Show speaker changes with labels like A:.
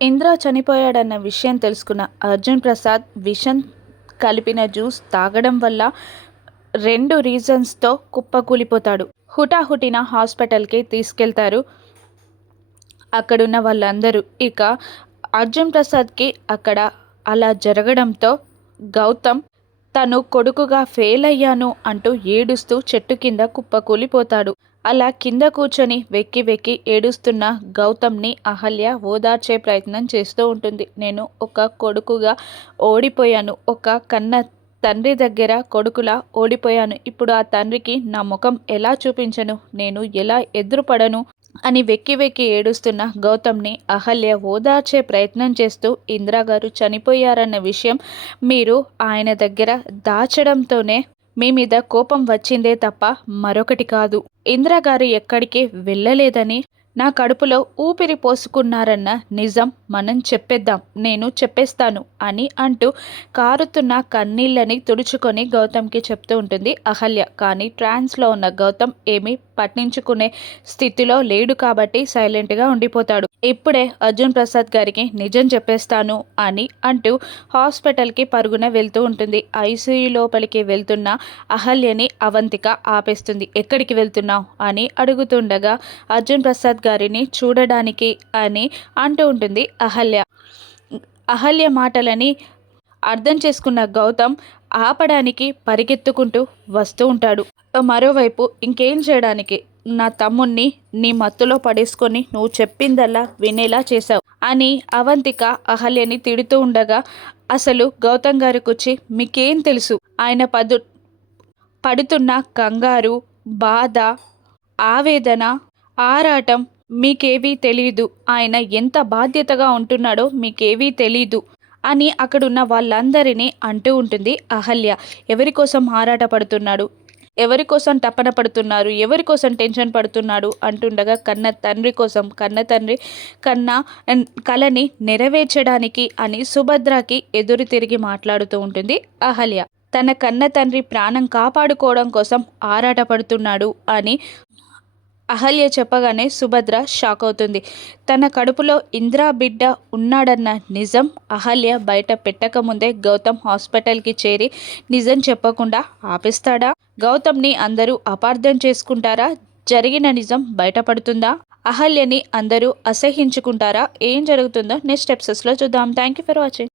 A: ఇంద్ర చనిపోయాడన్న విషయం తెలుసుకున్న అర్జున్ ప్రసాద్ విషం కలిపిన జ్యూస్ తాగడం వల్ల రెండు రీజన్స్తో కుప్పకూలిపోతాడు. హుటాహుటిన హాస్పిటల్కి తీసుకెళ్తారు. అక్కడున్న వాళ్ళందరూ ఇక అర్జున్ ప్రసాద్కి అక్కడ అలా జరగడంతో గౌతమ్ తను కొడుకుగా ఫెయిల్ అయ్యాను అంటూ ఏడుస్తూ చెట్టు కింద కుప్పకూలిపోతాడు. అలా కింద కూర్చొని వెక్కి వెక్కి ఏడుస్తున్న గౌతమ్ని అహల్య ఓదార్చే ప్రయత్నం చేస్తూ ఉంటుంది. నేను ఒక కొడుకుగా ఓడిపోయాను. ఒక కన్న తండ్రి దగ్గర కొడుకులా ఓడిపోయాను. ఇప్పుడు ఆ తండ్రికి నా ముఖం ఎలా చూపించను? నేను ఎలా ఎదురుపడను? అని వెక్కి వెక్కి ఏడుస్తున్న గౌతమ్ని అహల్య ఓదార్చే ప్రయత్నం చేస్తూ ఇందిరాగారు చనిపోయారన్న విషయం మీరు ఆయన దగ్గర దాచడంతోనే మీ మీద కోపం వచ్చిందే తప్ప మరొకటి కాదు. ఇందిరాగారు ఎక్కడికి వెళ్ళలేదని నా కడుపులో ఊపిరి పోసుకున్నారన్న నిజం మనం చెప్పేద్దాం నేను చెప్పేస్తాను అని అంటూ కారుతున్న కన్నీళ్ళని తుడుచుకొని గౌతమ్కి చెప్తూ ఉంటుంది అహల్య. కానీ ట్రాన్స్లో ఉన్న గౌతమ్ ఏమీ పట్టించుకునే స్థితిలో లేడు కాబట్టి సైలెంట్గా ఉండిపోతాడు. ఇప్పుడే అర్జున్ ప్రసాద్ గారికి నిజం చెప్పేస్తాను అని అంటూ హాస్పిటల్కి పరుగున వెళ్తూ ఉంటుంది. ఐసీయూ లోపలికి వెళ్తున్న అహల్యని అవంతిక ఆపేస్తుంది. ఎక్కడికి వెళ్తున్నావు? అని అడుగుతుండగా అర్జున్ ప్రసాద్ గారిని చూడడానికి అని అంటూ ఉంటుంది అహల్య. అహల్య మాటలని అర్థం చేసుకున్న గౌతమ్ ఆపడానికి పరిగెత్తుకుంటూ వస్తూ ఉంటాడు. మరోవైపు ఇంకేం చేయడానికి? నా తమ్ముణ్ణి నీ మత్తులో పడేసుకొని నువ్వు చెప్పిందల్లా వినేలా చేశావు అని అవంతిక అహల్యని తిడుతూ ఉండగా అసలు గౌతమ్ గారికి వచ్చి మీకేం తెలుసు? ఆయన పదు పడుతున్న కంగారు బాధ ఆవేదన ఆరాటం మీకేవీ తెలీదు ఆయన ఎంత బాధ్యతగా ఉంటున్నాడో మీకేవీ తెలీదు అని అక్కడున్న వాళ్ళందరినీ అంటూ ఉంటుంది అహల్య. ఎవరి కోసం ఆరాట పడుతున్నాడు? ఎవరి కోసం తపన పడుతున్నారు? ఎవరి కోసం టెన్షన్ పడుతున్నాడు? అంటుండగా కన్న తండ్రి కోసం కన్న తండ్రి కన్న కళని నెరవేర్చడానికి అని సుభద్రకి ఎదురు తిరిగి మాట్లాడుతూ ఉంటుంది అహల్య. తన కన్న తండ్రి ప్రాణం కాపాడుకోవడం కోసం ఆరాటపడుతున్నాడు అని అహల్య చెప్పగానే సుభద్ర షాక్ అవుతుంది. తన కడుపులో ఇంద్రా బిడ్డ ఉన్నాడన్న నిజం అహల్య బయట పెట్టకముందే గౌతమ్ హాస్పిటల్కి చేరి నిజం చెప్పకుండా ఆపిస్తాడా? గౌతమ్ని అందరూ అపార్థం చేసుకుంటారా? జరిగిన నిజం బయటపడుతుందా? అహల్యని అందరూ అసహించుకుంటారా? ఏం జరుగుతుందో నెక్స్ట్ ఎపిసోడ్స్లో చూద్దాం. Thank you for watching.